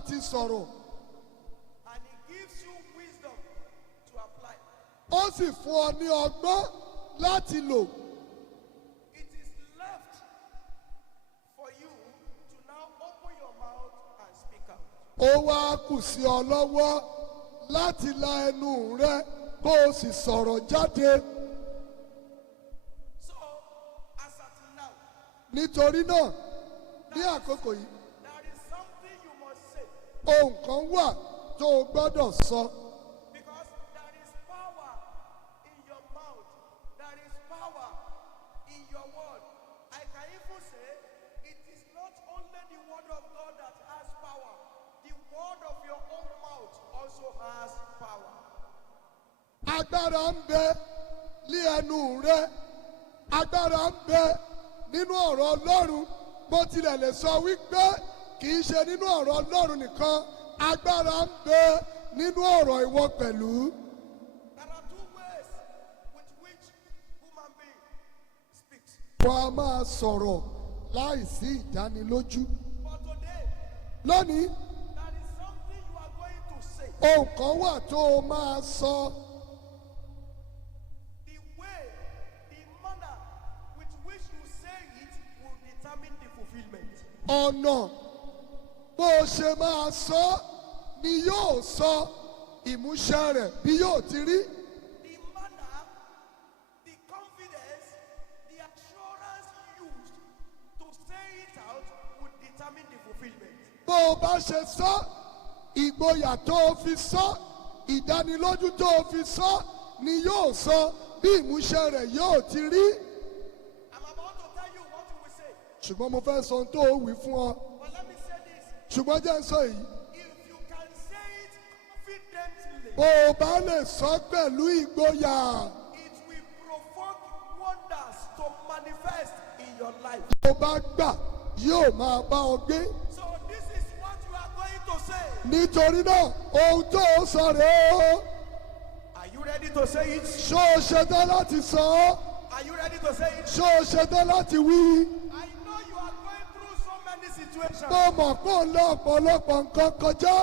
láti sọ̀rọ̀. And he gives you wisdom to apply. Ó sì fún ọ ní ọgbọ́n láti lò. It is left for you to now open your mouth and speak out. Ó wá kù sí ọ lọ́wọ́ láti la ẹnu rẹ kó o sì sọ̀rọ̀ jáde. So, as at now, Nítorí náà, ní àkókò yìí, there is something you must say. ohun kan wà tó o gbọ́dọ̀ sọ. Because there is power in your mouth. There is power in your word. I can even say it is not only the word of God that has power. The word of your own mouth also has power. Agbára ń bẹ ní ẹnu rẹ. Agbára ń bẹ nínú ọ̀rọ̀ Ọlọ́run. Bó tilẹ̀ lè sọ wípé kì í ṣe nínú ọ̀rọ̀ Ọlọ́run nìkan. Agbára ń bẹ nínú ọ̀rọ̀ ìwọ pẹ̀lú. There are two ways with which human being speaks. Wọ́n á máa sọ̀rọ̀ láìsí ìdánilójú. But today, Lónìí, there is something you are going to say. ohun kan wà tó o máa sọ. The way, the manner with which you say it will determine the fulfillment. Ọ̀nà bó o ṣe máa sọ ni yóò sọ ìmúṣẹ rẹ̀ bí yóò ti rí. The manner, the confidence, the assurance used to say it out would determine the fulfillment. Bó o bá ṣe sọ, ìgboyà tó o fi sọ, ìdánilójú tó o fi sọ ni yóò sọ bí ìmúṣẹ rẹ̀ yóò ti rí. I'm about to tell you what you will say. Ṣùgbọ́n mo fẹ́ sọ ohun tó o wí fún ọ. But let me say this. Ṣùgbọ́n jẹ́ ń sọ èyí. If you can say it confidently, Bó o bá lè sọ pẹ̀lú ìgboyà, it will provoke wonders to manifest in your life. bó o bá gbà yóò máa bá ọ gbé. So this is what you are going to say. Nítorí náà, ohun tó o sọ rèé o. Are you ready to say it? Ṣó o ṣetán láti sọ ọ́? Are you ready to say it? Ṣó o ṣetán láti wí? I know you are going through so many situations. Mo mọ̀ pé ò ń lọ ọ̀pọ̀lọpọ̀ nǹkan kọjá.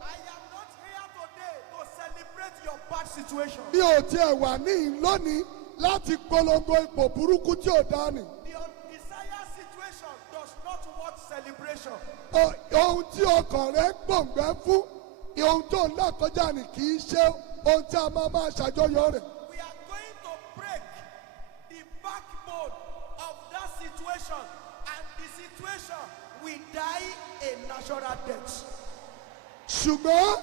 I am not here today to celebrate your bad situation. Mi ò tiẹ̀ wà níhìn lónìí láti polongo ipò burúkú tí ò dá nì. The undesired situation does not want celebration. Ohun tí ọkàn rẹ̀ gbòǹgbẹ́ fún, ohun tó ń là kọjá nì kì í ṣe ohun tí a máa ṣàjọyọ̀ rẹ̀. We are going to break the backbone of that situation, and the situation will die a natural death. Ṣùgbọ́n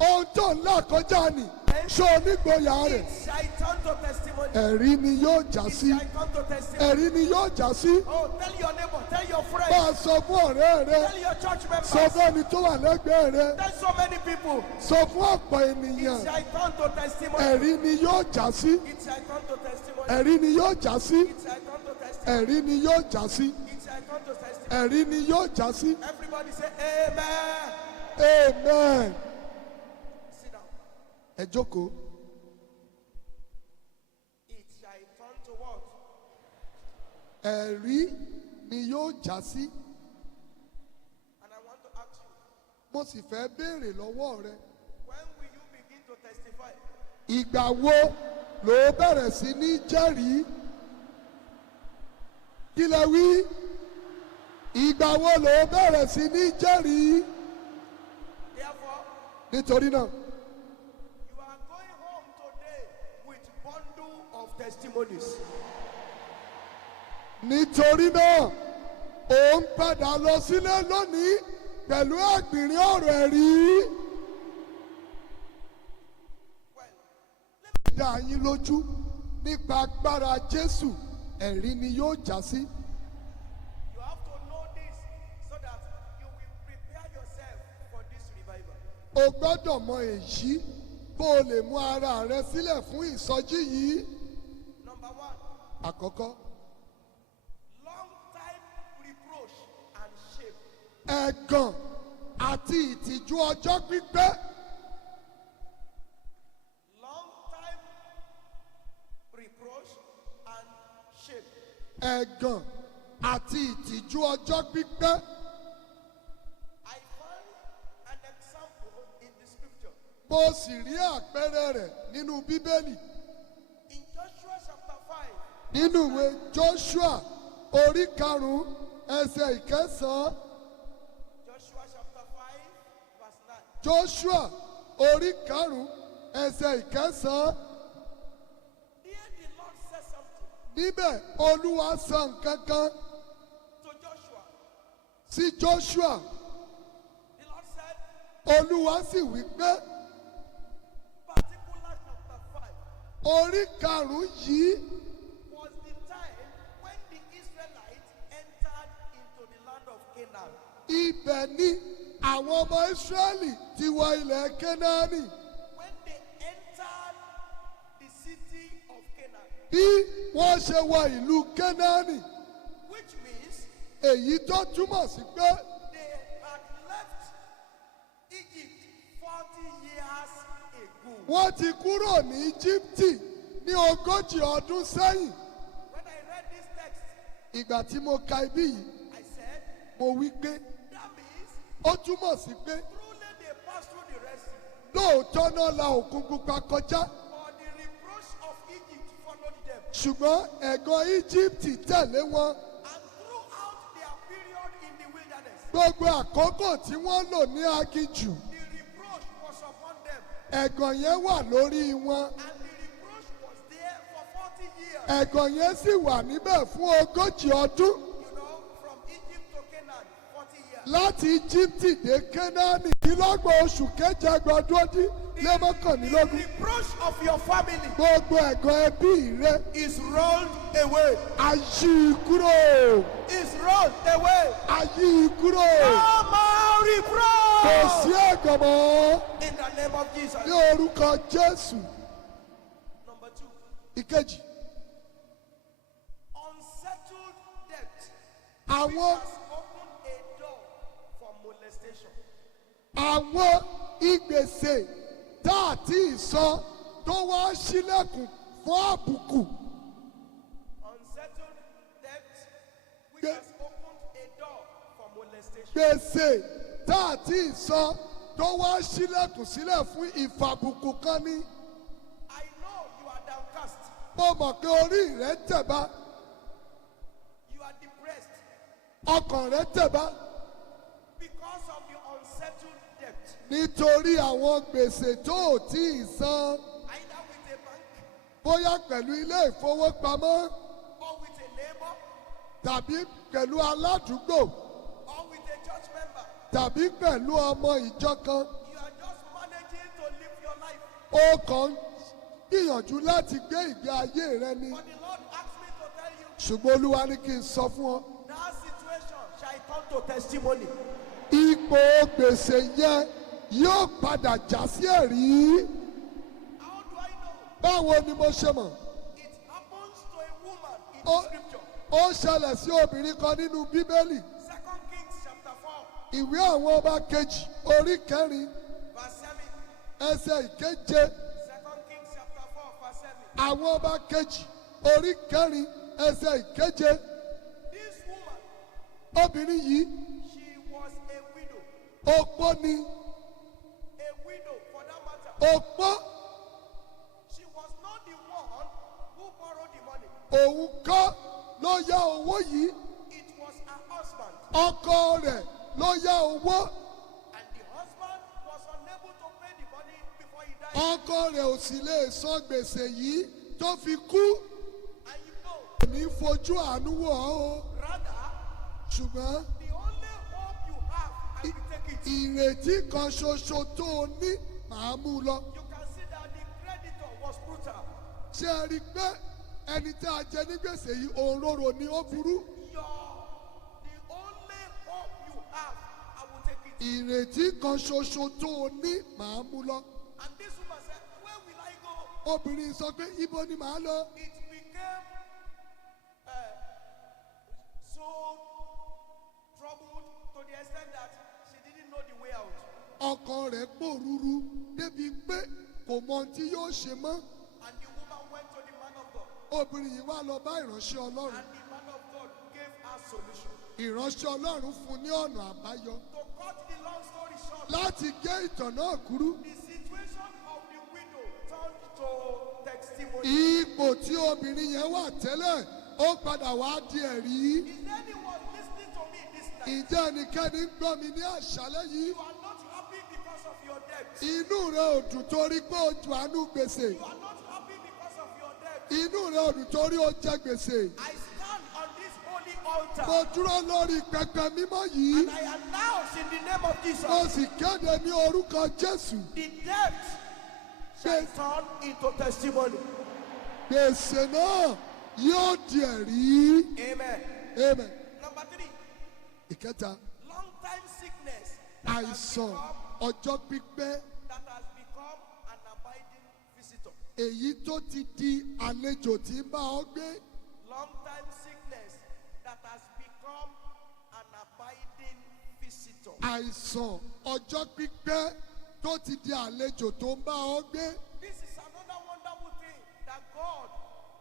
ohun tó ń là kọjá nì, ṣó onígboyà rẹ̀. It shall turn to testimony. Ẹ̀rí ni yóò já It sí. shall come to testimony. Ẹ̀rí ni yóò já sí. Oh, tell your neighbor, tell your friend, Bá a sọ fún ọ̀rẹ́ rẹ, tell your church sọ members, fún ẹni tó wà lẹ́gbẹ̀ẹ́ rẹ, tell so many people. sọ fún ọ̀pọ̀ It ènìyàn. shall turn to testimony. Ẹ̀rí ni yóò já sí. It shall turn to testimony. Ẹ̀rí ni yóò já sí. It shall turn to testimony. Ẹ̀rí ni yóò já sí. It shall turn to testimony. Ẹ̀rí ni yóò já sí. Everybody say amen. Amen. Sit down. Ẹ jókòó. It shall turn to what? Ẹ̀rí ni yóò já sí. And I want to ask you, Mo sì fẹ́ béèrè lọ́wọ́ rẹ. when will you begin to testify? Ìgbà wo ló bẹ̀rẹ̀ sí ní jẹ́rìí? Kí lẹ wí? Ìgbà wo ló bẹ̀rẹ̀ sí ní jẹ́rìí? Therefore, Nítorí náà, you are going home today with bundle of testimonies. nítorí náà, ó ń padà lọ sílé lónìí pẹ̀lú ẹ̀gbìnrín ọ̀rọ̀ ẹ̀rí. Well, Dá yín lójú nípa agbára Jésù, ẹ̀rí ni yóò já sí. you have to know this so that you will prepare yourself for this revival. O gbọ́dọ̀ mọ èyí kó o lè mú ara rẹ sílẹ̀ fún ìsọjí yìí. Number one, Àkọ́kọ́, long time reproach and shame. ẹ̀gàn àti ìtìjú ọjọ́ pípẹ́. Long time reproach and shame. Ẹ̀gàn àti ìtìjú ọjọ́ pípẹ́. I find mo sì rí àpẹẹrẹ rẹ̀ nínú Bíbélì. In Joshua chapter 5, Nínú ìwé Joshua orí 5 ẹsẹ̀ ìkẹsàn-án. Joshua chapter 5, verse 9. Joshua orí 5 ẹsẹ̀ ìkẹsàn-án. Here the Lord said something Níbẹ̀ Olúwa sọ nǹkan kan to Joshua. sí Joshua. The Lord said, Olúwa sì wí pé particular chapter 5 orí 5 yìí was the time when the Israelites entered into the land of Canaan. ibẹ̀ ni àwọn ọmọ Ísírẹ́lì ti wọ ilẹ̀ Kénáánì. When they entered the city of Canaan, Bí wọ́n ṣe wọ ìlú Kénáánì, which means èyí tó túmọ̀ sí pé they had left Egypt 40 years ago. wọ́n ti kúrò ní Íjíbítì ní 40 ọdún sẹ́yìn. When I read this text, Ìgbà tí mo ka ibí yìí, I said, mo wí pé that means ó túmọ̀ sí pé truly they passed through the Red Sea, lóòótọ́ náà la Òkun Pupa kọjá, but the reproach of Egypt followed them. ṣùgbọ́n ẹ̀gàn Íjíbítì tẹ̀lé wọn. And throughout their period in the wilderness, Gbogbo àkókò tí wọ́n lò ní aginjù, the reproach was upon them. ẹ̀gàn yẹn wà lórí wọn. And the reproach was there for 40 years. Ẹ̀gàn yẹn sì wà níbẹ̀ fún 40 ọdún. You know, from Egypt to Canaan, 40 years. Láti Íjíbítì dé Kénáánì ìlọ́gbọ̀n oṣù keje ọdún dín lé The mọ́kànlélógún. reproach of your family Gbogbo ẹ̀gàn ẹbí rẹ is rolled away. a yí i kúrò. Is rolled away. A yí i kúrò. No more Kò reproach. sí ẹ̀gàn mọ́ In the name of Jesus. ní orúkọ Jésù. Number 2, Ìkejì, unsettled debt. àwọn Has opened a door for molestation. àwọn ìgbésẹ̀ tá a ti sọ tó wá sílẹ̀kùn fún àbùkù. Unsettled debt, which Ge- has opened a door for molestation. Gbèsè tá a ti sọ tó wá sílẹ̀kùn sílẹ̀ fún ìfàbùkù kan ní. I know you are downcast. Mo mọ̀ pé orí rẹ̀ tẹ̀bá, You are depressed ọkàn rẹ̀ tẹ̀bá because of the unsettled debt. nítorí àwọn gbèsè tó ò tí ì san. Either with a bank Bóyá pẹ̀lú ilé ìfowópamọ́ or with a neighbor tàbí pẹ̀lú aládùúgbò or with a church member. tàbí pẹ̀lú ọmọ ìjọ kan. You are just managing to live your life. Ó kàn ń gbìyànjú láti gbé ìgbé ayé rẹ ni. But the Lord asked me to tell you Ṣùgbọ́n Olúwa ní kí n sọ fún ọ. that situation shall come to testimony. Ipò gbèsè yẹn yóò padà já sí ẹ̀rí. How do I know? Báwo ni mo ṣe mọ̀? It happens to a woman in Oh. the scripture. Ó ṣẹlẹ̀ sí obìnrin kan nínú Bíbélì. 2 Kings chapter 4, Ìwé àwọn ọba kejì orí 4 verse 7. ẹsẹ̀ ìkeje. 2 Kings chapter 4, verse 7. Àwọn ọba kejì orí 4 ẹsẹ̀ ìkeje. This woman, Obìnrin yìí she was a widow. opó ni. A widow for that matter. Opó She was not the one who borrowed the money. òun kọ́ ló yá owó yìí. It was her husband. Ọkọ rẹ̀ ló yá owó. And the husband was unable to pay the money before he died. Ọkọ rẹ̀ ò sì lè san gbèsè yìí tó fi kú. And you know, Kò ní fojú àánú wò ọ́ o. rather, Ṣùgbọ́n the only hope you have, I will take it. ìrètí kan ṣoṣo tó o ní màá mú lọ. You can see that the creditor was brutal. Ṣé ẹ rí i pé ẹni tí a jẹ ní gbèsè yìí òǹrorò ni ó burú? The only hope you have, I will take it. Ìrètí kan ṣoṣo tó o ní màá mú lọ. And this woman said, where will I go? Obìnrin sọ pé ibo ni màá lọ? It became so troubled to the extent that she didn't know the way out. Ọkàn rẹ̀ pòrúurú débi pé kò mọ ohun tí yóò ṣe mọ́. And the woman went to the man of God. Obìnrin yìí wá lọ bá ìránṣẹ́ Ọlọ́run. And the man of God gave her solution. Ìránṣẹ́ Ọlọ́run fún ní ọ̀nà àbáyọ. To cut the long story short, Láti gé ìtàn náà kúrú, the situation ipò tí obìnrin yẹn wà tẹ́lẹ̀ ó padà wá di ẹ̀rí. Is there anyone listening to me this night? Ǹjẹ́ ẹnikẹ́ni ń gbọ́ mi ní àṣálẹ́ yìí? You are not happy because of your debt. Inú rẹ ò dùn torí pé o jù àánú gbèsè. You are not happy because of your debt. Inú rẹ ò dùn torí o jẹ gbèsè. I stand on this holy altar. Mo dúró lórí pẹpẹ mímọ́ yìí. And I announce in the name of Jesus. Mo sì kéde ní orúkọ Jésù. The debt shall turn into testimony. Gbèsè náà yóò di ẹ̀rí. Amen. Amen. Number 3, Ìkẹta, long time sickness àìsàn ọjọ́ pípẹ́ that has become an abiding visitor. èyí tó ti di àlejò tí ń bá ọ gbé. Long time sickness that has become an abiding visitor. Àìsàn ọjọ́ pípẹ́ tó ti di àlejò tó ń bá ọ gbé. This is another wonderful thing that God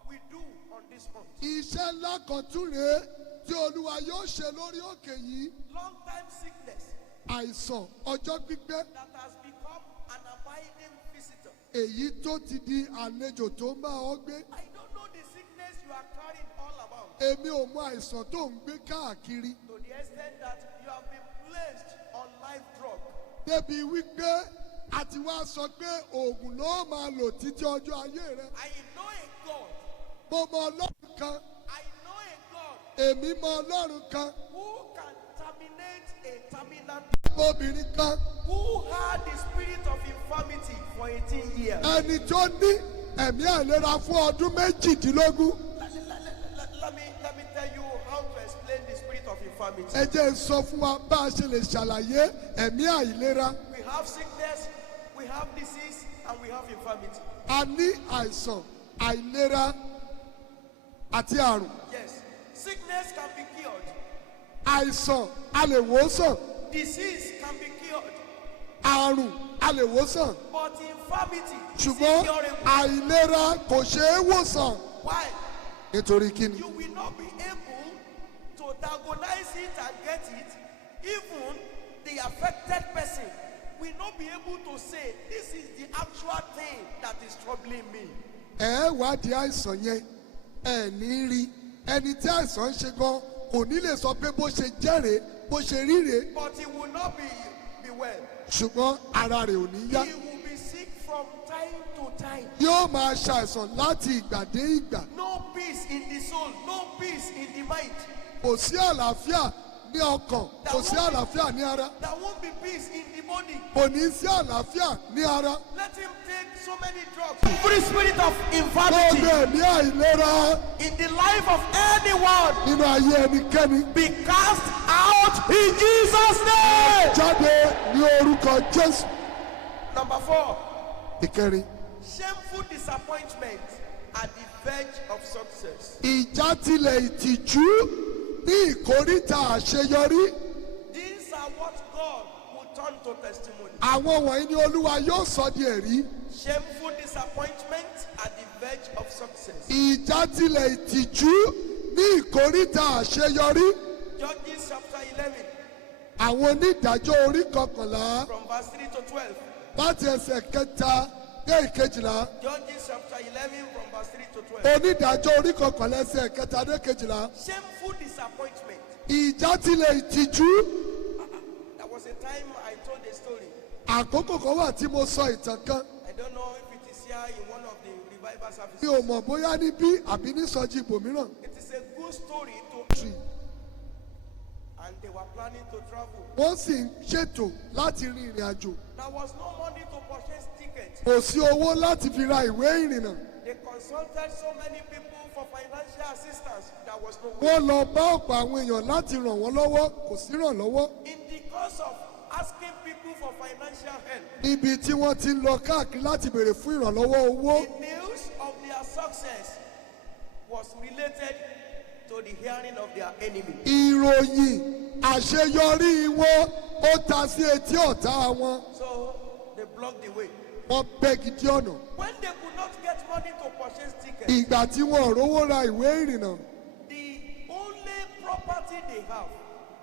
will do on this month. Iṣẹ́ ńlá kan tún rèé tí Olúwa yóò ṣe lórí òkè yìí. Long time sickness Àìsàn ọjọ́ pípẹ́ that has become an abiding visitor. èyí tó ti di àlejò tó ń bá ọ gbé. I don't know the sickness you are carrying all about, Èmi ò mọ àìsàn tó ń gbé káàkiri. to the extent that you have been placed on life drug. Débi wípé a ti wá sọ pé oògùn ló máa lò títí ọjọ́ ayé rẹ. I know a God. Mo mọ Ọlọ́run kan. I know a God Èmi mọ Ọlọ́run kan. who can terminate a terminal, Obìnrin kan. who had the spirit of infirmity for 18 years. Ẹni tó ní ẹ̀mí àìlera fún ọdún méjìdínlógún. Let me tell you how to explain the spirit of infirmity. Ẹ jẹ́ n sọ fún wa bá a ṣe lè ṣàlàyé ẹ̀mí àìlera. We have sickness, we have disease, and we have infirmity. A ní àìsàn, àìlera àti àrùn. Yes, sickness can be cured, Àìsàn a lè wòsàn. disease can be cured, Àrùn a lè wòsàn. but infirmity is Ṣùgbọ́n incurable. àìlera kò ṣeé wòsàn. Why? Nítorí kí ni? You will not be able to diagnose it and get it. Even the affected person will not be able to say, this is the actual thing that is troubling me. Ẹ wádìí àìsàn yẹn, ẹ ní rí. Ẹni tí àìsàn ń ṣe gan kò ní lè sọ pé bó ṣe jẹ́rìí, bó ṣe ríre. But he will not be well. Ṣùgbọ́n ara rẹ̀ ò ní yá. He will be sick from time to time. Yóò máa ṣàìsàn láti ìgbà dé ìgbà. No peace in the soul, no peace in the mind. Kò sí àlàáfíà ní ọkàn, kò sí àlàáfíà ní ara. There won't be peace in the body. Kò ní sí àlàáfíà ní ara. Let him take so many drugs. Every spirit of Gbogbo infirmity ẹ̀mí àìlera in the life of anyone nínú ayé ẹnikẹ́ni be cast out in Jesus' name. jáde ní orúkọ Jésù. Number 4, Ìkẹrin, shameful disappointment at the verge of success. ìjátilẹ̀ ìtìjú ní ìkóríta àṣeyọrí. These are what God will turn to testimony. Àwọn wọ̀nyí ni Olúwa yóò sọ di ẹ̀rí. Shameful disappointment at the verge of success. Ìjátilẹ̀ ìtìjú ní ìkóríta àṣeyọrí. Judges chapter 11 Àwọn onídàájọ́ orí kọkànlá from verse 3 to 12. láti ẹsẹ̀ kẹta dé ìkejìlá. Judges chapter 11 from verse 3 to 12. Onídàájọ́ orí kọkànlá ẹsẹ̀ kẹta dé kejìlá. Shameful disappointment. Ìjátilẹ̀ ìtìjú. There was a time I told a story. Àkókò kan wà tí mo sọ ìtàn kan. I don't know if it is here in one of the revival Mi ò services. mọ̀ bóyá níbí àbí ní sọ́jí ibòmíràn. It is a good story to, and they were planning to travel. Wọ́n sì ń ṣètò láti rin ìrìn àjò. There was no money to purchase tickets. Kò sí owó láti fi ra ìwé ìrìnnà. They consulted so many people for financial assistance. There was no way. Wọ́n lọ bá ọ̀pọ̀ àwọn èèyàn láti ràn wọ́n lọ́wọ́, kò sí ìrànlọ́wọ́. In the course of asking people for financial help, Níbi tí wọ́n ti ń lọ káàkiri láti béèrè fún ìrànlọ́wọ́ owó. the news of their success was related to the hearing of their enemy. Ìròyìn àṣeyọrí wọn ó ta sí etí ọ̀tá wọn. So they blocked the way. Wọ́n bẹ́ gidi ọ̀nà. When they could not get money to purchase tickets, Ìgbà tí wọn ò rówó ra ìwé ìrìnnà. the only property they have,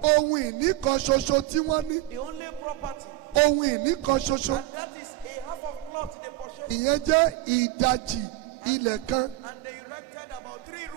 Ohun ìní kan ṣoṣo tí wọ́n ní. the only property, Ohun ìní kan ṣoṣo. and that is a half of plot they purchased, Ìyẹn jẹ́ ìdajì ilẹ̀ kan. and they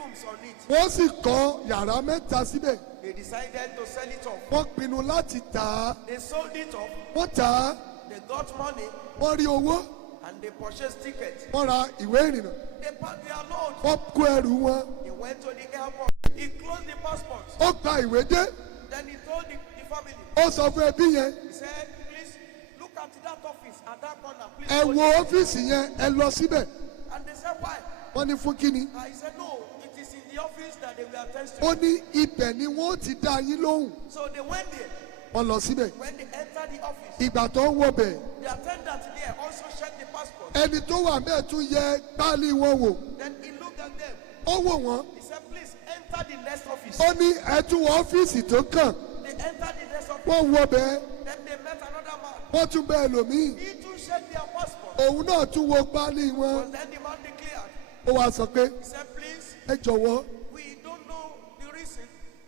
rooms on it. wọ́n sì kọ́ yàrá mẹ́ta síbẹ̀. They decided to sell it off. Wọ́n pinnu láti tà á. They sold it off. Wọ́n tà á. They got money Wọ́n rí owó. and they purchased tickets. Wọ́n ra ìwé ìrìnnà. They packed their load. Wọ́n kó ẹrù wọn. He went to the airport. He closed the passport. Ó gba ìwé dé. Then he told the family. Ó sọ fún ẹbí yẹn. He said, please look at that office at that corner. Please. Ẹ go wo there." ọ́fíìsì yẹn, ẹ lọ síbẹ̀. And they said, why? Wọ́n ní fún kíni. He said, no, it is in the office that they will attend Ó to. ní ibẹ̀ ni wọ́n ti dá yín lóhùn. So they went there. Wọ́n lọ síbẹ̀. When they entered the office, Ìgbà tó ń wọbẹ̀, the attendant there also checked the passport. ẹni tó wà mẹ́ẹ̀ tún yẹ páálí wọn wò. Then he looked at them. Ó wò wọ́n. He said, please enter the next office. Ó ní ẹ tún wọ ọ́fíìsì tó kàn. They entered the next office. Wọ́n wọbẹ̀. Then they met another man. Wọ́n tún bẹ ẹlòmíì. He too checked their passport. Òun náà tún wo páálí wọn. But then the man declared, Ó wá sọ pé he said, please, ẹ jọ̀wọ́, we don't know the reason.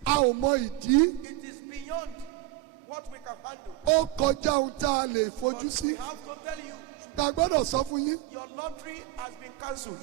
a ò mọ ìdí. It is beyond what we can handle. Ó kọjá ohun tá a lè fojú But sí. we have to tell you, Ta gbọ́dọ̀ sọ fún yín. your lottery has been cancelled.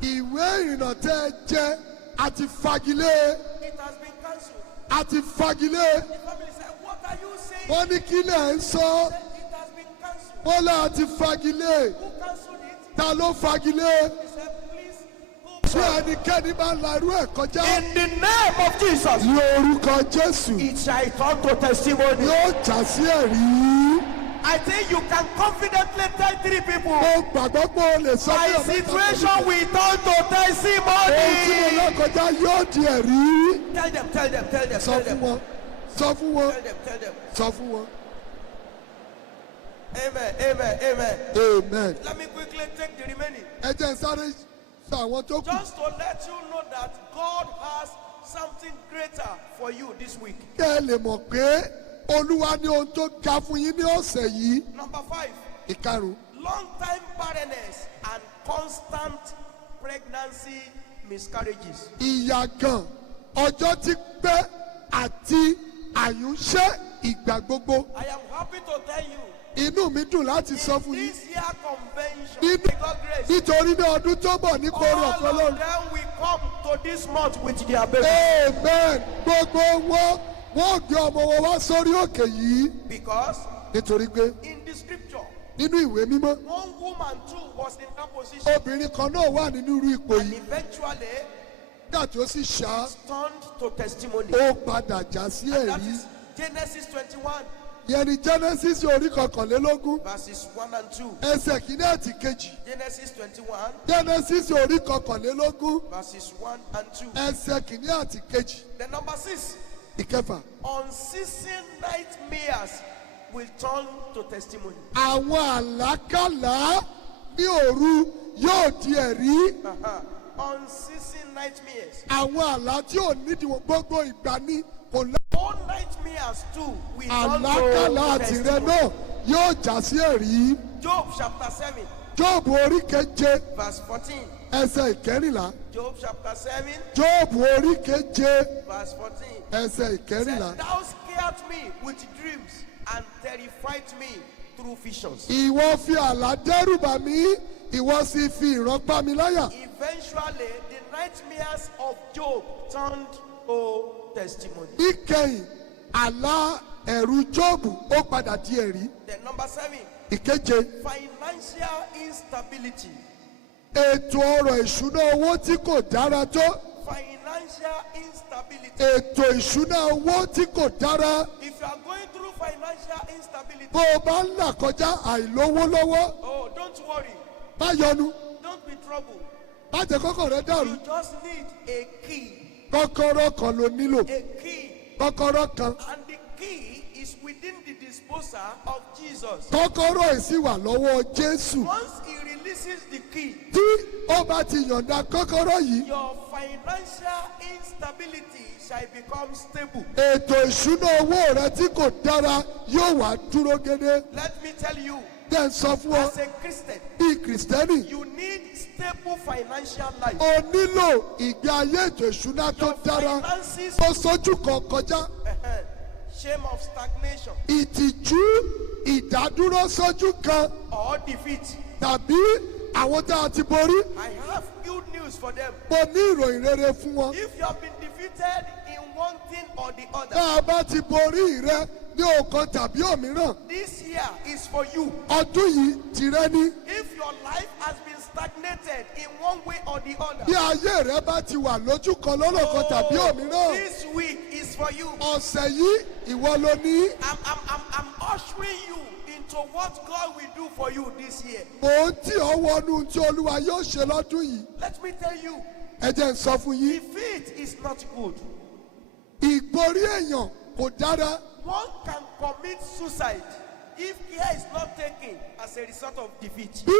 Ìwé ìrìnnà tẹ́ ẹ jẹ àti fagilé. It has been cancelled. Àti fagilé. The family said, what are you saying? Wọ́n ní kí lẹ̀ ń sọ. He said, it has been cancelled. Wọ́n lẹ́ àti fagilé. Who cancelled it? Ta ló fagilé? He said, please go Tí back. ẹnikẹ́ni bá la irú ẹ̀ kọjá. In the name of Jesus, Ní orúkọ Jésù. it shall turn to testimony. Yóò jà sí ẹ̀rí. I think you can confidently tell 3 people, Mo gbàgbọ́ pé o lè sọ my fún ọ̀rẹ́ situation will turn to Ohun tí mo testimony. lọ kọjá yóò di ẹ̀rí. Tell them, tell them, tell them, Sọ tell fún them, wọn. Sọ fún wọn. tell them, tell them. Sọ fún wọn. Amen, amen, amen. Amen. Let me quickly take the remaining. Ẹ jẹ́ n sáré sọ àwọn tó kù. Just to let you know that God has something greater for you this week. Kẹ́ ẹ lè mọ̀ pé Olúwa ní ohun tó ga fún yín ní ọ̀sẹ̀ yìí. Number 5, Ìkarùn. long-time barrenness and constant pregnancy miscarriages. Ìyàgàn ọjọ́ ti pẹ́ àti àyúnṣẹ́ ìgbà gbogbo. I am happy to tell you, Inú mi dùn láti sọ fún yín. this year convention, Nínú- by God's grace, Nítorí ní ọdún tó bọ̀ ní kórè all ọ̀fẹ́ of lọ́run. them will come to this month with their baby. Amen. Gbogbo wọn wọ́n gbé ọmọ wọn wá sórí òkè yìí. Because Nítorí pé in the scripture, nínú ìwé mímọ́, one woman too was in that position. obìnrin kan náà wà nínú irú ipò And yìí. eventually, Nígbà tí ó sì ṣá, turned to testimony. ó padà já sí That ẹ̀rí. is Genesis 21, Ìyẹn ni Genesis orí kọkànlélógún, verses 1 and 2. ẹsẹ̀ kìíní àti kejì. Genesis 21, Genesis orí kọkànlélógún, verses 1 and 2. ẹsẹ̀ kìíní àti kejì. Then number 6, Ìkẹfà. unceasing nightmares will turn to testimony. Àwọn àlákàlà ní òru yóò di ẹ̀rí. Unceasing nightmares. Àwọn àlá tí ò nídìí gbogbo ìgbà ní kò lá. All nightmares too will turn Àlákàlà to àtìrẹ testimony. náà yóò já sí ẹ̀rí. Job chapter 7, Jóòbù orí keje verse 14. ẹsẹ̀ ìkẹrìnlá. Job chapter 7, Jóòbù orí keje verse 14. ẹsẹ̀ ìkẹrìnlá. Said, thou scared me with dreams and terrified me through visions. Ìwọ fi àlá dẹ́rù bà mí, ìwọ sì fi ìran pa mi láyà. Eventually, the nightmares of Job turned to testimony. Níkẹyìn, àlá ẹ̀rù Jóòbù ó padà di ẹ̀rí. Then number 7, Ìkeje, financial instability. ètò ọrọ̀ ìṣúná owó tí kò dára tó. Financial instability. Ètò ìṣúná owó tí kò dára. If you are going through financial instability, Bó o bá ń là kọjá àìlówó lọ́wọ́, oh, don't worry. má yọnu, Don't be troubled. má jẹ́ kọ́kọ́ rẹ dàrú. You just need a key. Kọ́kọ́rọ́ kan ló nílò. A key. Kọ́kọ́rọ́ kan. And the key is within the disposal of Jesus. Kọ́kọ́rọ́ yìí sì wà lọ́wọ́ Jésù. Once he releases the key, Tí ó bá ti yọ̀ǹda kọ́kọ́rọ́ yìí, your financial instability shall become stable. ètò ìṣúná owó rẹ tí kò dára yóò wá dúró gédé. Let me tell you, Jẹ́ ń sọ fún ọ, as a Christian, bí Kìrìsìtẹ́nì, you need stable financial life. o nílò ìgbé ayé ètò ìṣúná tó Your dára. finances, Ó sojú kan kọjá. shame of stagnation Ìtìjú ìdádúró sójú kan or defeat tàbí àwọn tá a ti borí, I have good news for them. mo ní ìròyìn rere fún wọn. If you have been defeated in one thing or the Tá other, a bá ti borí rẹ ní ọ̀kan tàbí òmíràn, this year is for you. ọdún yìí tìrẹ ni. If your life has been stagnated in one way or the other, Bí ayé rẹ bá ti wà lójú kan lọ́nà kan tàbí òmíràn, this week is for you. ọ̀sẹ̀ yìí ìwọ ló ní. I'm ushering you into what God will do for you this year. Mò ń tì ọ́ wọnú tí Olúwa yóò ṣe lọ́dún yìí. Let me tell you, Ẹ jẹ́ n sọ fún yín. defeat is not good. Ìborí èèyàn kò dára. One can commit suicide if care is not taken as a result of defeat. Bí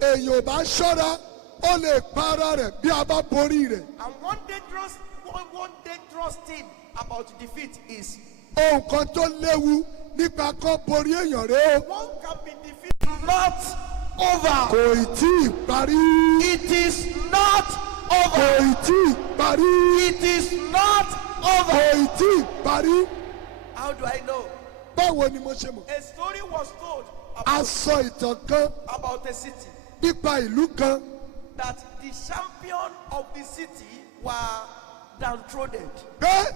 èèyàn ò bá ṣọ́ra, ó lè pa ara rẹ̀ bí a bá borí rẹ̀. And one dangerous thing about defeat is Ohun kan tó léwu nípa kán borí èèyàn rẹ̀ o. one can be defeated not over. Kò ì tí ì parí. It is not Kò over. ì tí ì parí. It is not Kò over. ì tí ì parí. How do I know? Báwo ni mo ṣe mọ̀? A story was told A sọ ìtàn kan about a city nípa ìlú kan that the champion of the city were downtrodden. pé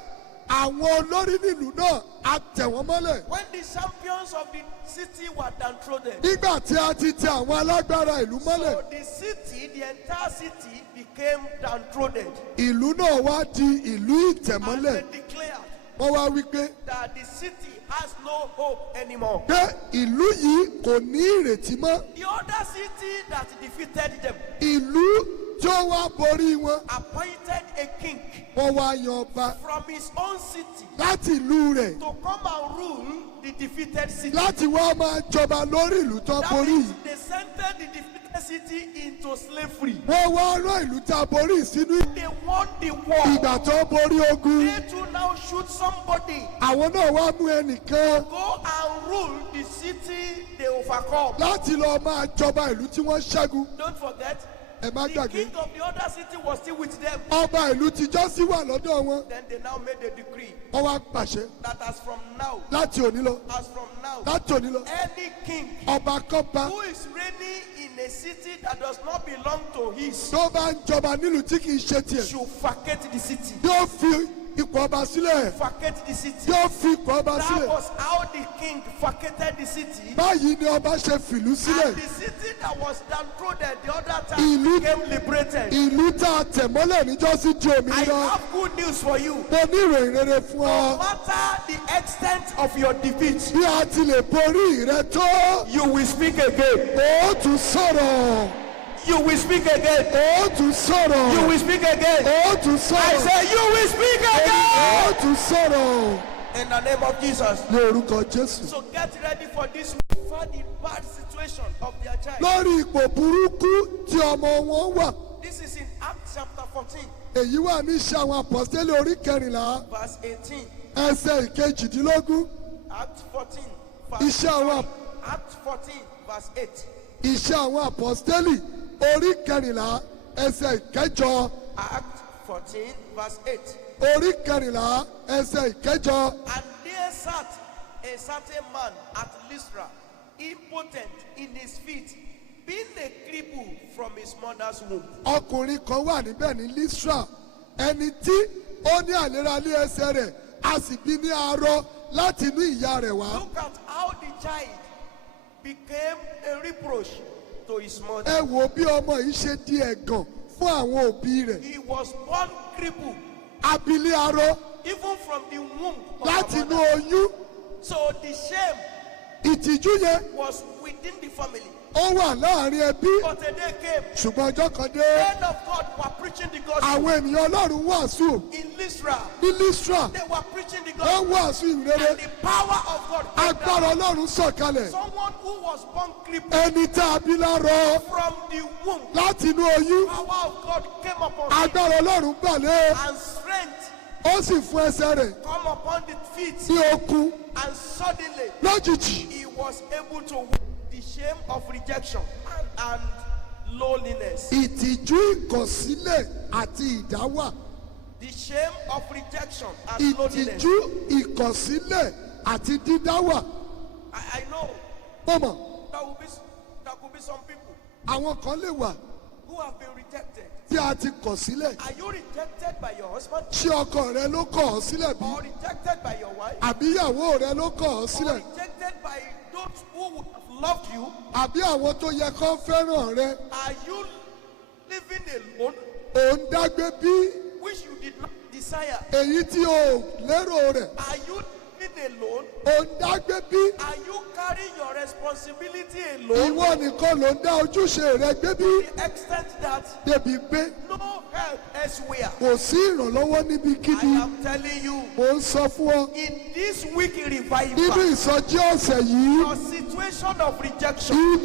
àwọn olórí nílùú náà á tẹ̀ wọ́n mọ́lẹ̀. When the champions of the city were downtrodden, Nígbà tí a ti tẹ àwọn alágbára ìlú mọ́lẹ̀, so the city, the entire city became downtrodden. ìlú náà wá di ìlú And ìtẹ̀mọ́lẹ̀. they declared Wọ́n wá wí pé that the city has no hope anymore. pé ìlú yìí kò ní ìrètí mọ́. The other city that defeated them Ìlú tí ó wá borí wọn, appointed a king wọ́n wá yan ọba from his own city láti ìlú rẹ̀ to come and rule the defeated city. láti wá máa jọba lórí ìlú tó That borí means yìí. they sent the defeated city into slavery. Wọ́n wá rán ìlú tá a borí sínú They won the war. ìgbà tó borí ogun. They too now shoot somebody. Àwọn náà wá mú ẹnìkan Go and rule the city they overcome. láti lọ máa jọba ìlú tí wọ́n ṣẹ́gun. Don't forget, Ẹ má the gbàgbé. king of the other city was still with them. Ọba ìlú tíjọ́ sí wà lọ́dọ̀ wọn. Then they now made a decree Wọ́n wá pàṣẹ that as from now, láti òní lọ. Láti òní lọ. any king Ọba kan bá who is reigning in a city that does not belong to his tó bá ń jọba nílùú tí kì í ṣe tiẹ̀. should vacate the city. Yóò fi ipò ọba sílẹ̀. Vacate the city. Yóò fi ipò ọba That sílẹ̀. was how the king vacated the city. Báyìí ni ọba ṣe fìlú sílẹ̀. And the city that was downtrodden the other time Ìlú- became liberated. Ìlú tá a tẹ̀ mọ́lẹ̀ níjọ́sí di I òmìnira. have good news for you. Mo ní ìròyìn rere fún No ọ. matter the extent of your defeat, Bí a ti lè borí rẹ tó, you will speak again. ó tún sọ̀rọ̀. You will speak again. Ó tún sọ̀rọ̀. You will speak again. Ó tún I sọ̀rọ̀. say you will speak Ó again. tún sọ̀rọ̀. In the name of Jesus. Ní orúkọ Jésù. So get ready for this for the bad situation of their child. Lórí ipò burúkú tí ọmọ wọn wà, This is in Acts chapter 14, èyí wà ní Iṣẹ́ àwọn Àpọ́stélì orí kẹrìnlá verse 18. ẹsẹ̀ ìkejìdínlógún. Acts 14, Iṣẹ́ àwọn Acts 14, verse 8. Iṣẹ́ àwọn Àpọ́stélì orí kẹrìnlá ẹsẹ̀ ìkẹjọ. Acts 14, verse 8. Orí kẹrìnlá ẹsẹ̀ ìkẹjọ. And there sat a certain man at Lystra, impotent in his feet, being a cripple from his mother's womb. Ọkùnrin kan wà níbẹ̀ ní Lystra, ẹni tí ó ní àìlera ní ẹsẹ̀ rẹ̀, a sì bí ní arọ láti inú ìyá rẹ̀ wá. Look at how the child became a reproach to his mother. Ẹ wo bí ọmọ yìí ṣe di ẹ̀gàn fún àwọn òbí rẹ̀. He was born crippled, Abilé arọ even from the womb of láti her inú mother. oyún. So the shame Ìtìjú yẹn was within the family. ó wà láàrin ẹbí. But a day came, Ṣùgbọ́n ọjọ́ kan dé, men of God were preaching the gospel. àwọn ènìyàn Ọlọ́run wàásù In Lystra, ní Lystra. they were preaching the Wọ́n gospel. wàásù ìrere. And the power of God came Agbára down. Ọlọ́run sọ̀kalẹ̀. Someone who was born crippled Ẹni tá a bí lárọ from the womb, láti inú oyún. power of God came upon him, Agbára Ọlọ́run gbàlẹ́. and strength Ó sì fún ẹsẹ̀ rẹ̀ come upon the feet, ní okun and suddenly lójijì. he was able to walk. The shame of rejection and loneliness. Ìtìjú ìkọ̀sílẹ̀ àti ìdáwà. The shame of rejection and loneliness. Ìtìjú ìkọ̀sílẹ̀ àti dídáwà. I know Mo mọ̀ there could be some people àwọn kan lè wà who have been rejected. tí a ti kọ̀ sílẹ̀. Are you rejected by your husband? ṣé ọkọ rẹ ló kọ̀ ọ́ sílẹ̀ bí? Or rejected by your wife? àbí ìyàwó rẹ ló kọ̀ ọ́ Or sílẹ̀? rejected by those who would have loved you? àbí àwọn tó yẹ kó fẹ́ràn rẹ? Are you living alone, ò ń dágbé bí? which you did not desire? èyí tí o lérò rẹ̀. Are you living alone? ò ń dágbé bí? Are you carrying your responsibility alone? ìwọ nìkan ló ń dá ojúṣe rẹ gbé bí? To the extent that débi pé no help elsewhere. kò sí ìrànlọ́wọ́ I níbikíbi. am telling you, mo ń sọ fún ọ in this week nínú revival, ìsọjí ọ̀sẹ̀ yìí. your situation of rejection,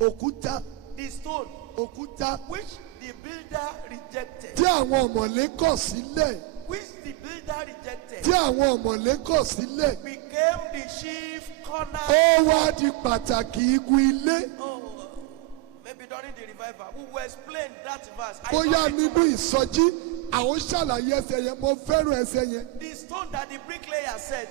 òkúta the stone òkúta which the builder rejected, tí àwọn ọ̀mọ̀lé kọ̀ sílẹ̀ which the builder rejected, tí àwọn ọ̀mọ̀lé kọ̀ sílẹ̀ became the chief corner. ó wá di pàtàkì igun ilé. Oh, maybe during the revival, we will explain that verse. I bóyá love it nínú too much. ìsọjí àwọn ṣàlàyé ẹsẹ̀ yẹn mo fẹ́ràn ẹsẹ̀ yẹn. The stone that the bricklayer said,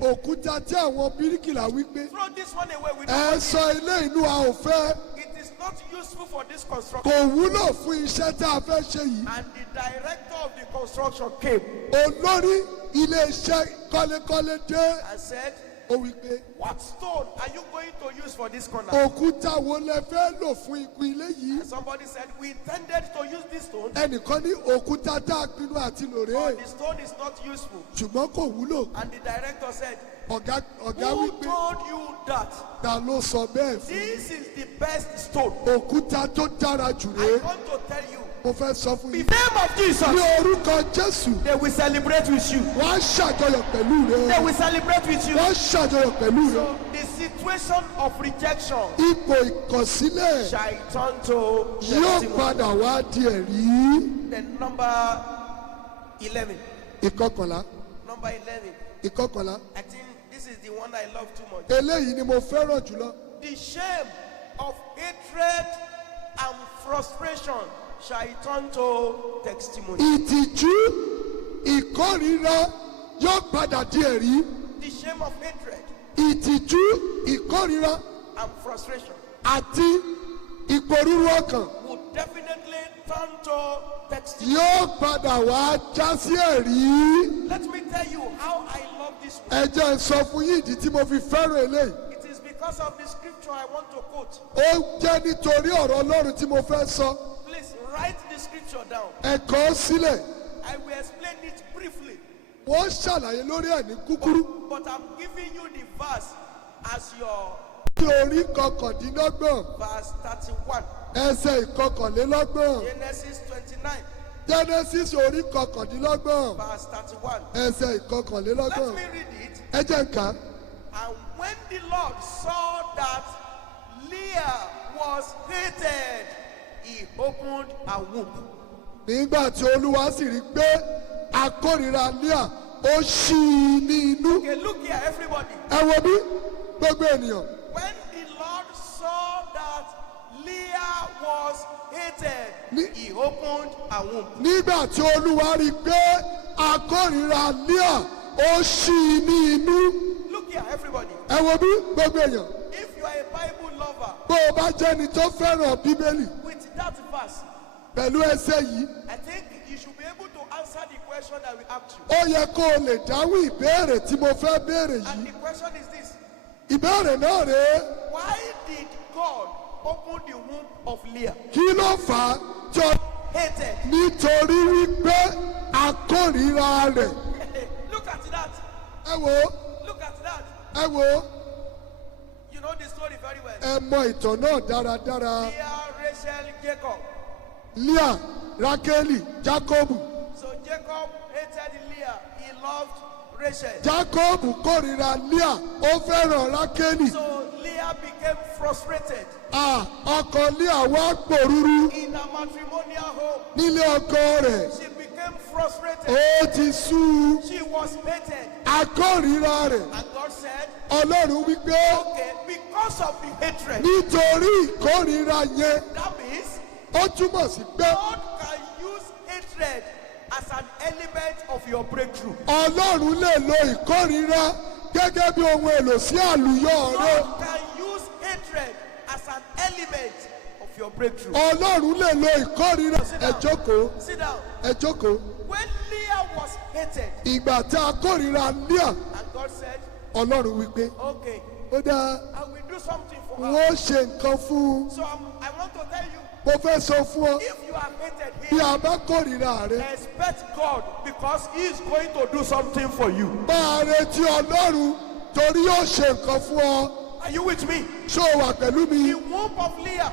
òkúta tí àwọn bíríkìlà wípé throw this one away. We don't ẹ want it. sọ ilé inú a ò fẹ́ It is not useful for this construction. kò wúlò fún iṣẹ́ tá a fẹ́ ṣe yìí. And the director of the construction came olórí iléeṣẹ́ kọ́lékọ́lé dé and said, ó wípé what stone are you going to use for this corner? òkúta wo lẹ fẹ́ lò fún igun ilé yìí. And somebody said, we intended to use this stone, ẹnìkan ní òkúta tá a pinnu àti lò but rèé the stone is not useful. ṣùgbọ́n kò wúlò. And the director said, ọ̀gá who wípé told you that? ta ló sọ bẹ́ẹ̀ fún. This is the best stone. òkúta tó dára jù I rèé want to tell you, mo fẹ́ sọ fún in yín. the name of ní Jesus, orúkọ jésù they will celebrate with you. wọ́n á ṣàjọyọ̀ pẹ̀lú They rẹ. will celebrate with you. wọ́n á ṣàjọyọ̀ pẹ̀lú rẹ. So the situation of rejection ipò ìkọ̀sílẹ̀ shall turn to yóò testimony. padà wá di ẹ̀rí. Then number 11. ìkọkànlá Number 11. ìkọkànlá I think this is the one I love too much. eléyìí ni mo fẹ́ràn jùlọ. The shame of hatred and frustration shall turn to testimony. ìtìjú ìkórìíra yóò padà di ẹ̀rí. The shame of hatred ìtìjú ìkórìíra and frustration àti ìpòrúru ọkàn would definitely turn to testimony. yóò padà wá já sí ẹ̀rí. Let me tell you how I love this ẹ one. jẹ́ n sọ fún yín ìdí tí mo fi fẹ́ràn eléyìí. It is because of the scripture I want to quote. ó jẹ́ nítorí ọ̀rọ̀ ọlọ́run tí mo fẹ́ sọ. Please write the scripture down. ẹ kọ ọ́ sílẹ̀. I will explain it briefly, wọ́n ṣàlàyé lórí ẹ̀ ní kúkúrú. but I'm giving you the verse as your ní orí kọkàndínlọ́gbọ̀n verse 31. ẹsẹ̀ ìkọkànlélọ́gbọ̀n. Genesis 29, Genesis orí kọkàndínlọ́gbọ̀n verse 31. ẹsẹ̀ Let ìkọkànlélọ́gbọ̀n. me read it. ẹ jẹ́ n kà á. And when the Lord saw that Leah was hated, he opened her womb. nígbà tí olúwa sì rí pé akórìíra Líà ó ṣí i ní inú. Okay, look here, everybody. ẹ wo bí gbogbo ènìyàn. When the Lord saw that Leah was hated, he opened her womb. nígbà tí olúwa rí pé akórìíra Líà ó ṣí i ní inú. Look here, everybody. ẹ wo bí gbogbo èèyàn. If you are a Bible lover, bó o bá jẹ́ni tó fẹ́ràn bíbélì with that verse, pẹ̀lú ẹsẹ̀ yìí I think you should be able to answer the question that we asked you. ó yẹ kó o lè dáhùn ìbéèrè tí mo fẹ́ béèrè And yìí. the question is this: ìbéèrè náà rèé why did God open the womb of Leah? kí ló fà á tí ó Hated. nítorí wípé akórìíra rẹ̀. Look at that. ẹ wò ó Look at that. ẹ wò ó You know the story very well. ẹ mọ ìtàn náà dáradára. Leah, Rachel, Jacob. Líà Rákélì Jákọ́bù. So Jacob hated Leah. He loved Rachel. Jákọ́bù kórìíra Líà ó fẹ́ràn Rákélì. So Leah became frustrated ọkọ Líà wá pòrúurú in her matrimonial home. nílé ọkọ rẹ̀. She became frustrated. ó ti sú u. She was hated. akórìíra rẹ̀. And God said, Ọlọ́run wípé okay, because of the hatred, nítorí ìkórìíra yẹn that means ó túmọ̀ sí pé God can use hatred as an element of your breakthrough. Ọlọ́run lè lo ìkórìíra gẹ́gẹ́ bí ohun èlò sí àlùyọ rẹ̀. God can use hatred as an your breakthrough. Ọlọ́run lè lo ìkórìíra. Ẹ jókòó. Sit down. Ẹ jókòó. When Leah was hated, Ìgbà tí a kórìíra Líà, and God said, Ọlọ́run wípé okay, ó dáa, I will do something for her. wọ́n ṣe nǹkan fún un. So I want to tell you, Mo fẹ́ sọ fún ọ, if you are hated bí here, a bá kórìíra rẹ, expect God because He is going to do something for you. máa retí Ọlọ́run torí yóò ṣe nǹkan fún ọ. Are you with me? Ṣé o wà pẹ̀lú mi? The womb of Leah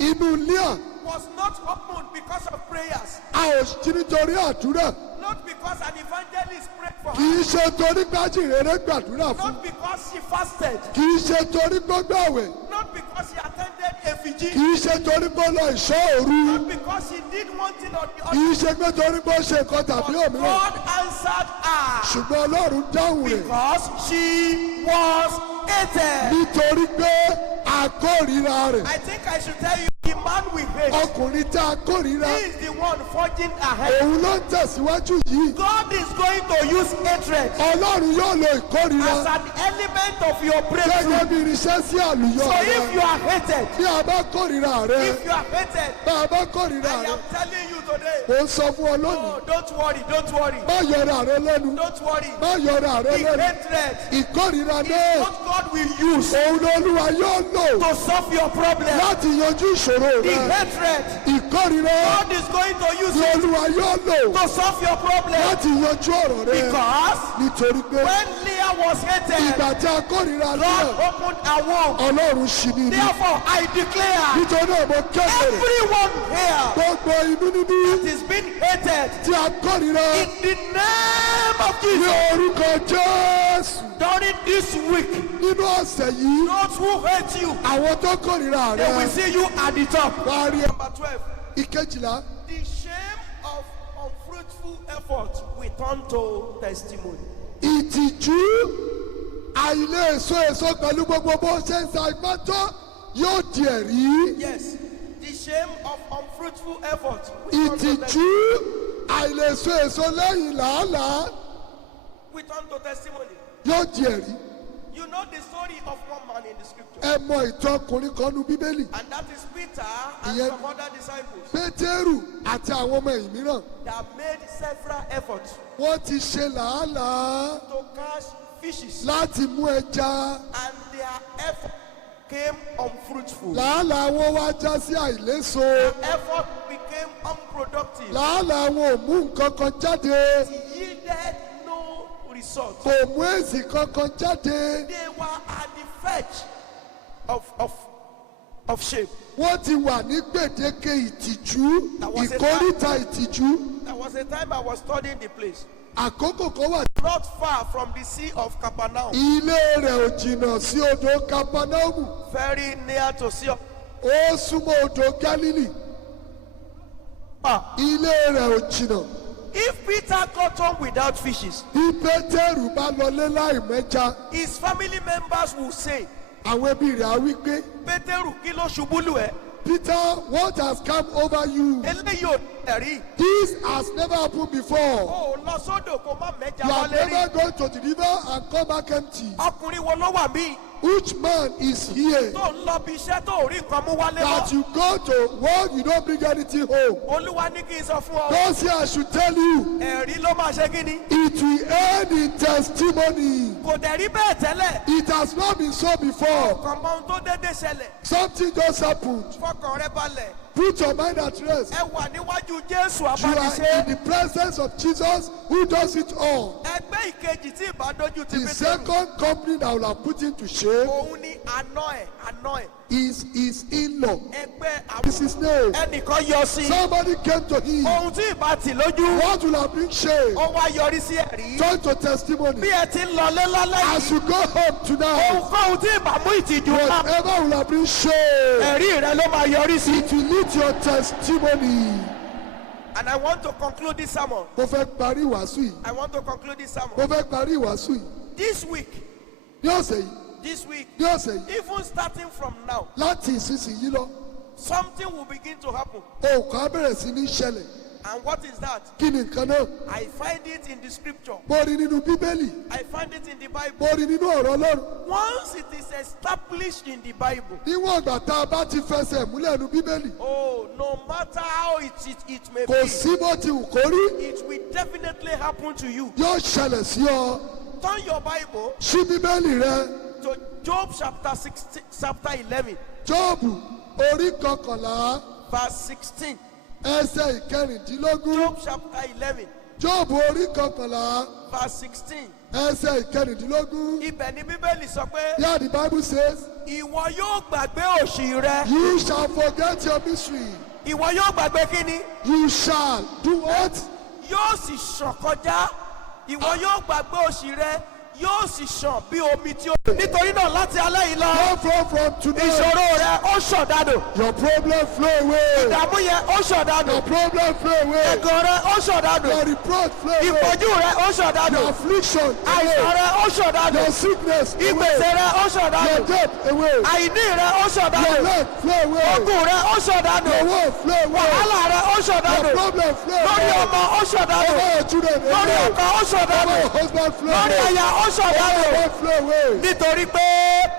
Inú Líà, was not opened because of prayers, a ò jí nítorí àdúrà. not because an evangelist prayed for Kì her, í ṣe torí gbájìrere gbàdúrà fún. not because she fasted, Kì í ṣe torí gbọ́gbọ́ àwẹ̀. not because she attended a Kì vigil, í ṣe torí gbọ́ lọ ìṣọ́ òru. not because she did one thing or the Kì other. í ṣe pé torí gbọ́ ṣe nǹkan tàbí But òmíràn. God answered her Ṣùgbọ́n Ọlọ́run dáhùn rẹ̀ because she was hated. nítorí pé a kórìíra rẹ̀. I think I should tell you, the man we hate, Ọkùnrin tá a kórìíra, he is the one forging ahead. òun ló ń tẹ̀síwájú yìí. God is going to use hatred Ọlọ́run yóò lo ìkórìíra as an element of your gẹ́gẹ́ breakthrough. bí irinṣẹ́ sí àlùyọ So if rẹ̀. you are hated, Bí a bá kórìíra rẹ̀, if you are hated, bá a bá kórìíra I rẹ̀, am telling you today, mo ń sọ fún ọ lónìí. oh, don't worry, don't worry, Má yọra rẹ lẹ́nu. don't worry. Má yọra rẹ The lẹ́nu. hatred Ìkórìíra is náà, what God will use òun lolúwa yóò lò to solve your problem. láti yanjú ìṣòro The rẹ. hatred, Ìkórìíra God is going to use ni it olúwa yóò lò to solve your problem. láti yanjú ọ̀rọ̀ rẹ. Because Nítorí pé when Leah was hated, ìgbà tí a kórìíra God náà, opened her womb. Ọlọ́run ṣì ní ní. Therefore, I declare Nítorí náà mo kéde rẹ̀. everyone here Gbogbo inú níbí that is being hated tí a kórìíra in the name of ní Jesus orúkọ Jésù. during this week, Nínú ọ̀sẹ̀ yìí, those who hate you, àwọn tó kórìíra they will rẹ see you at the top. wá rí ẹ. Number 12. Ìkejìlá, The shame of unfruitful effort will turn to testimony. ìtìjú àìlè èso pẹ̀lú gbogbo bó ṣe ń sa ipá tó yóò di ẹ̀rí. Yes, the shame of unfruitful effort will turn to Ìtìjú testimony. àìlè èso lẹ́yìn làálàá Will turn to testimony. yóò di ẹ̀rí. You know the story of one man in the scripture, Ẹ mọ ìtàn ọkùnrin kan nu Bíbélì. and that is Peter and Yes. some other disciples Pétérù àti àwọn ọmọ ẹ̀yìn mìíràn. that made several efforts Wọ́n ti ṣe làálàá to catch fishes, láti mú ẹja. and their effort came unfruitful. Làálàá wọn wá já sí àìléso. Effort became unproductive. Làálàá wọn ò mú nǹkan kan jáde. It yielded no result. Kò mú èsì kankan jáde. They were at the verge of shame. Wọ́n ti wà ní gbèdéke ìtìjú, ìkóríta ìtìjú. There was a time I was studying the place, Àkókò kan wà. not far from the Sea of Capernaum, Ilé rẹ̀ ò jìnnà sí odò Kapanaumu. very near to Sea of Ó súnmọ́ odò Gálílì. Ilé rẹ̀ ò jìnnà. If Peter got home without fishes, Bí Pétérù bá lọlé láì mẹ́ja, his family members will say, àwọn ẹbí rẹ̀ á wí pé, Pétérù kí ló ṣubú lù ẹ́? Peter, what has come over you? Eléyìí ò ẹ̀rí. This has never happened before. O ò lọ sódò kó má mẹ́ja You have wálé rí. never gone to the river and come back empty. Ọkùnrin wo ló wà bí? Which man is here Tó ń lọ bí iṣẹ́ tó ò rí nǹkan mú wálé that mọ́. you go to work, you don't bring anything home? Olúwa ní kí n sọ fún ọ. God say I should tell you, Ẹ̀rí ló máa ṣe kí ni? it will end in testimony. Kò dẹ̀ rí bẹ́ẹ̀ tẹ́lẹ̀. It has not been so before. Kàn mọ ohun tó dédé ṣẹlẹ̀. Something just happened. Fọkàn rẹ balẹ̀. Put your mind at rest. Ẹ wà níwájú Jésù You are abániṣe. in the presence of Jesus who does it all. Ẹgbẹ́ ìkejì tí ìbádójú ti The Pétérù. second company that will have put him to shame Òun ni àná ẹ̀. is his in-law. Ẹgbẹ́ This is àwọn his name. ẹnìkan yọ sí. Somebody came to him. Ohun tí ìbá tì lójú. What will have been shame? Ó wá yọrí sí ẹ̀rí. Turn to Bí testimony. ẹ ti ń lọlé lálẹ́ As yìí. you go home tonight, Ohunkóhun tí ìbá mú ìtìjú wá. whatever will have been shame, Ẹ̀rí rẹ ló máa yọrí sí. it will lead to your testimony. And I want to conclude this sermon. Mo fẹ́ parí ìwàásù yìí. I want to conclude this sermon. Mo fẹ́ parí ìwàásù yìí. This week, Ní ọ̀sẹ̀ yìí. this week, Ní ọ̀sẹ̀ yìí. even starting from now, Láti ìsinsìnyí lọ, something will begin to happen. ohun kan á bẹ̀rẹ̀ sí ní ṣẹlẹ̀. And what is that? Kí ni nǹkan náà? I find it in the scripture. Mo rí nínú Bíbélì. I find it in the Bible. Mo rí nínú ọ̀rọ̀ Ọlọ́run. Once it is established in the Bible, Níwọ̀n ìgbà tá a bá ti fẹsẹ̀ múlẹ̀ nínú Bíbélì. oh, no matter how it may Kò be, sí bó ti wù kó rí. it will definitely happen to you. Yóò ṣẹlẹ̀ sí ọ. Turn your Bible Ṣí Bíbélì rẹ. to Job chapter 11, Jóòbù orí kọkànlá verse 16. ẹsẹ̀ ìkẹrìndínlógún. Job chapter 11, Jóòbù orí kọkànlá verse 16. ẹsẹ̀ ìkẹrìndínlógún. Ibẹ̀ ni Bíbélì sọ pé, Yeah, the Bible says, ìwọ yóò gbàgbé òṣì rẹ. you shall forget your mystery. Ìwọ yóò gbàgbé kíni? You shall do what? Yóò sì ṣàn kọjá. Ìwọ yóò gbàgbé òṣì rẹ. Yóò sì ṣàn bí omi tí ó. Nítorí náà láti alẹ́ yìí lọ, Go from today. ìṣòro rẹ ó ṣàn dànù. Your problem flow away. Ìdààmú yẹn ó ṣàn dànù. Your problem flow away. Ẹ̀gàn rẹ ó ṣàn dànù. Your reproach flow away. Ìpọ́njú rẹ ó ṣàn dànù. Your affliction Àìsàn away. rẹ ó ṣàn dànù. Your sickness Ìgbèsè away. rẹ ó ṣàn Your dànù. debt away. Àìní rẹ ó ṣàn Your dànù. lack flow away. Ogun rẹ ó ṣàn dànù. Your woe flow away. Wàhálà rẹ ó ṣàn Your dànù. problem flow Lórí away. ọmọ ó ṣàn dànù. Over your children Lórí away. ọkọ ó ṣàn Over dànù. your husband flow Lórí away. aya ó ṣàn dànù. Over your flow away. Nítorí pé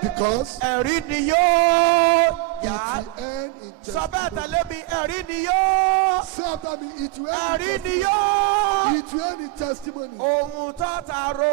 Because ẹ̀rí ni yóò it yá. will end in Sọ bẹ́ẹ̀ testimony. tẹ̀lé mi, ẹ̀rí ni yóò. Say after me, it will end in Ẹ̀rí ni testimony. yóò. It will end in testimony. Ohun tó ta rò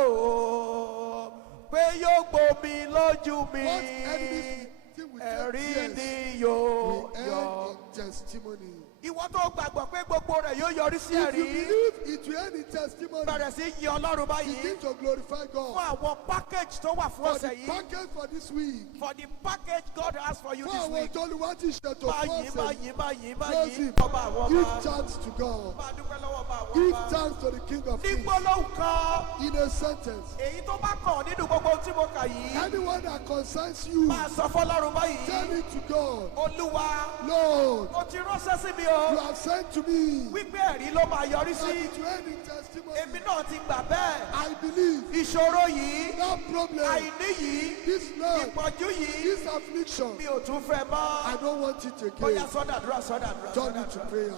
ó pé yóò gbomi lójú mi. What enemies think will take Ẹ̀rí tears ni yóò will yọ. end in testimony. Ìwọ tó gbàgbọ́ pé gbogbo rẹ̀ yóò yọrí sí If you ẹ̀rí. believe it will end in testimony, Bẹ̀rẹ̀ sí yin Ọlọ́run báyìí begin to glorify fún God. àwọn package tó wà fún For the ọ̀sẹ̀ yìí. package for this week, For the package God has for you fún this àwọn week. tó lùwà ti ṣètò fún Báyìí ọ̀sẹ̀ yìí, báyìí praise báyìí him. ọba àwọn Give ọba. thanks to God. Máa dúpẹ́ lọ́wọ́ ọba àwọn Give ọba. thanks to the King of Ní Kings. gbólóhùn kan, In a sentence, èyí tó bá kàn nínú gbogbo tí mo kà yìí. anyone that concerns you, Máa sọ fọlọ́run tell báyìí. it to God. Olúwa, Lord, o ti ránṣẹ́ sí mi you o. have sent to me Wípé ẹ̀rí ló máa yọrí that sí. it will end in testimony. Èmi náà ti gbà bẹ́ẹ̀. I believe Ìṣòro yìí, that problem, àìní yìí, this love, ìpọ́njú yìí, this affliction, mi ò tún fẹ́ mọ́. I don't want it Bóyá again. sọ́dàdúrà sọ́dàdúrà Turn it to sọ́dàdúrà. prayer.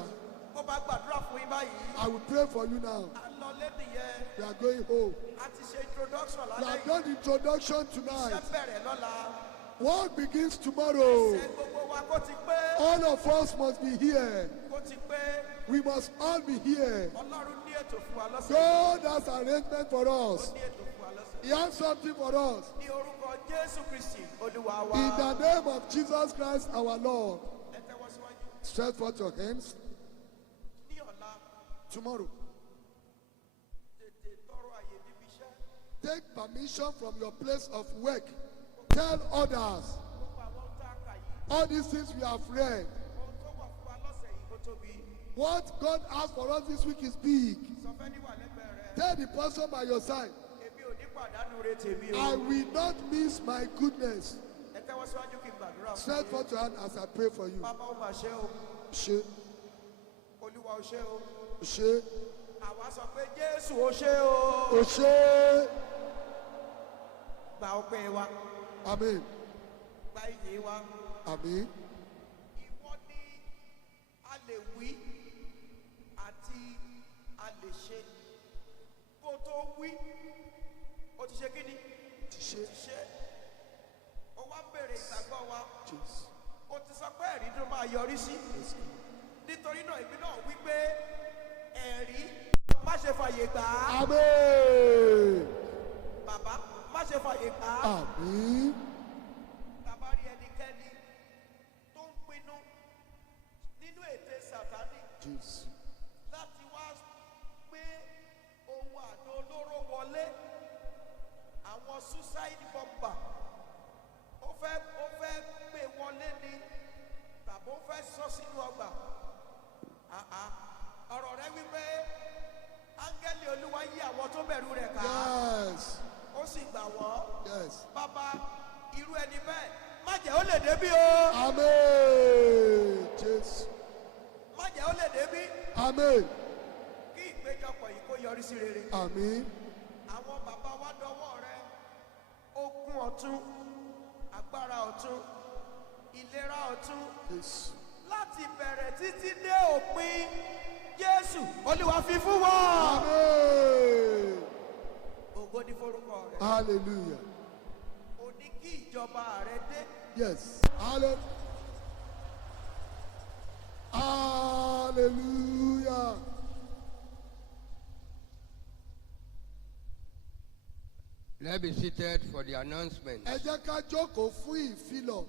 Mo bá gbàdúrà fún yín báyìí. I will pray for you now. À ń lọ lédi yẹn. We are going home. A ti ṣe introduction We lálẹ́ have yìí. done introduction Iṣẹ́ tonight. bẹ̀rẹ̀ lọ́la. Work begins tomorrow. Ṣé gbogbo wa kó ti pé? All of us must be here. Kó ti pé. We must all be here. Ọlọ́run ní ètò fún wa lọ́sẹ̀ yìí. God has arrangement for Ó us. ní ètò fún wa lọ́sẹ̀ yìí. He has something for us. Ní orúkọ Jésù Kristì, Olúwa wa. In the name of Jesus Christ our Lord. Ẹ tẹ́wọ́ síwájú. Stretch forth your hands. Ní ọ̀la, Tomorrow, tètè tọrọ àyè níbi iṣẹ́. take permission from your place of work. Tell others Gbogbo àwọn tá a kà yìí. all these things we have read. Ohun tó wà fún wa lọ́sẹ̀ yìí ó tóbi. What God has for us this week is big. Sọ fẹ́ ní wà lẹ́gbẹ̀ẹ́ rẹ. Tell the person by your side, Èmi ò ní pàdánù re tèmi o. I will not miss my goodness. Ẹ tẹ́wọ́ síwájú kí n gbàdúrà fún Stretch yín. forth your hand as I pray for you. Bàbá ó máa ṣe o. Ṣé, Olúwa ó ṣe o. ṣé, Àwa sọ pé Jésù ó ṣe o. ó ṣé. Gba ọpẹ́ wa. Amen. Gba ìyìn wa. Amen. Ìwọ ni a lè wí àti a lè ṣe. Kó tó wí, o ti ṣe kí ni? Ṣé, Ti ṣe. O wá bèrè ìgbàgbọ́ wa. Jesus. O ti sọ pé ẹ̀rí ló máa yọrí sí. Nítorí náà èmi náà wí pé ẹ̀rí má ṣe fàyè gbà á. Amen. Bàbá má ṣe fàyè gbà á. Amen. Tàbá rí ẹnikẹ́ni tó ń pinnu nínú ète Sàtánì Jesus. láti wá gbé ohun àdó olóró wọlé, àwọn suicide bomber, ó fẹ́ gbé wọlé ni tàbí ó fẹ́ sọ sínú ọgbà. Ọ̀rọ̀ rẹ wípé áńgẹ́lì Olúwa yí àwọn tó bẹ̀rù rẹ̀ ká, Yes. ó sì gbà wọ́n. Yes. Bàbá, irú ẹni bẹ́ẹ̀ má jẹ́ ó lè débí o. Amen. Jesus. Má jẹ́ ó lè débí. Amen. Kí ìpéjọpọ̀ yìí kó yọrí sí rere. Amen. Àwọn bàbá wa dọwọ́ rẹ. Okun ọ̀tun, agbára ọ̀tun, ìlera ọ̀tun, Yes. láti bẹ̀rẹ̀ títí dé òpin. Jésù Olúwa fi fún wọn. Amen. Ògo ni forúkọ rẹ̀. Hallelujah. Ó ní kí ìjọba rẹ̀ dé. Yes. Hallelujah. Let's be seated for the announcement. Ẹ jẹ́ ká jókòó fún ìfilọ̀.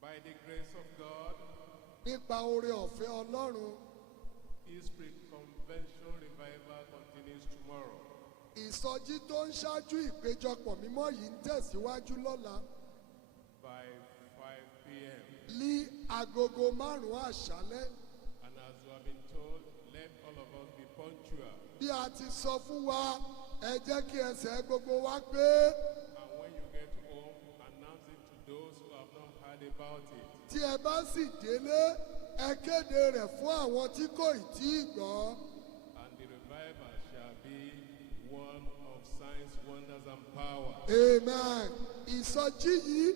By the grace of God, Nípa oore ọ̀fẹ́ Ọlọ́run, History Convention Revival continues tomorrow. ìsọjí tó ń ṣáájú ìpéjọpọ̀ mímọ́ yìí ń tẹ̀síwájú lọ́la By 5 p.m. ní agogo 5 àṣálẹ́. And as you have been told, let all of us be punctual. Bí a ti sọ fún wa, ẹ jẹ́ kí ẹsẹ̀ gbogbo wa pé And when you get home, announce it to those who have not heard about it. tí ẹ bá sì délé, ẹ kéde rẹ̀ fún àwọn tí kò tí ì gbọ́. And the revival shall be one of signs, wonders, and power. Amen. Ìsọjí yìí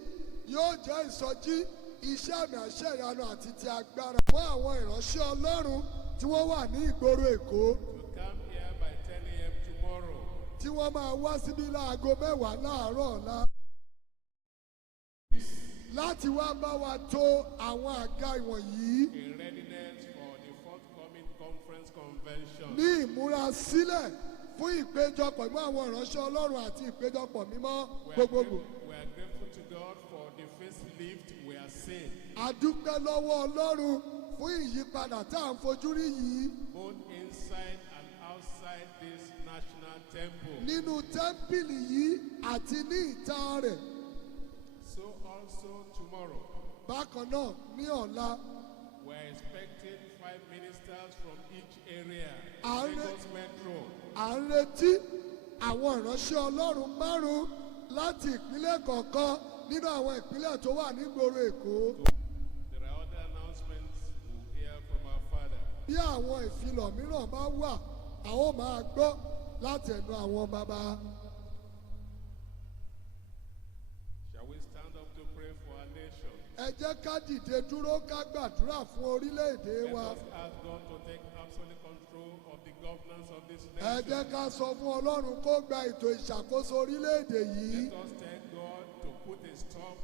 yóò jẹ́ ìsọjí iṣẹ́ àmì àṣẹ ìyanu àti ti agbára fún àwọn ìránṣẹ́ Ọlọ́run tí wọ́n wà ní ìgboro Èkó, To come here by 10 a.m. tomorrow. tí wọ́n máa wá síbí láago 10 láàárọ̀ ọ̀la láti wá bá wa tó àwọn àga ìwọ̀nyí In readiness for the forthcoming conference convention. ní ìmúrasílẹ̀ fún ìpéjọpọ̀ mọ́ àwọn ìránṣẹ́ Ọlọ́run àti ìpéjọpọ̀ mímọ́ gbogbogbò. We are grateful to God for the facelift we are seeing, A dúpẹ́ lọ́wọ́ Ọlọ́run fún ìyípadà tá à ń fojú rí yìí both inside and outside this national temple. nínú tẹ́ḿpìlì yìí àti ní ìta rẹ̀. So also tomorrow, Bákan náà ní ọ̀la, we are expecting 5 ministers from each area. Amen. Lagos Metro, à ń retí àwọn ìránṣẹ́ Ọlọ́run 5 láti ìpínlẹ̀ kọ̀ọ̀kan nínú àwọn ìpínlẹ̀ tó wà nígboro Èkó. there are other announcements we'll hear from our Father. Bí àwọn ìfilọ̀ mìíràn bá wà, a ó máa gbọ́ láti ẹnu àwọn baba. Shall we stand up to pray for our nation? Ẹ jẹ́ ká dìde dúró ká gbàdúrà fún orílẹ̀-èdè Let wa. us ask God to take absolute control of the governance of this Ẹ nation. jẹ́ ká sọ fún Ọlọ́run kó gba ètò ìṣàkóso orílẹ̀-èdè yìí. Let us tell God to put a stop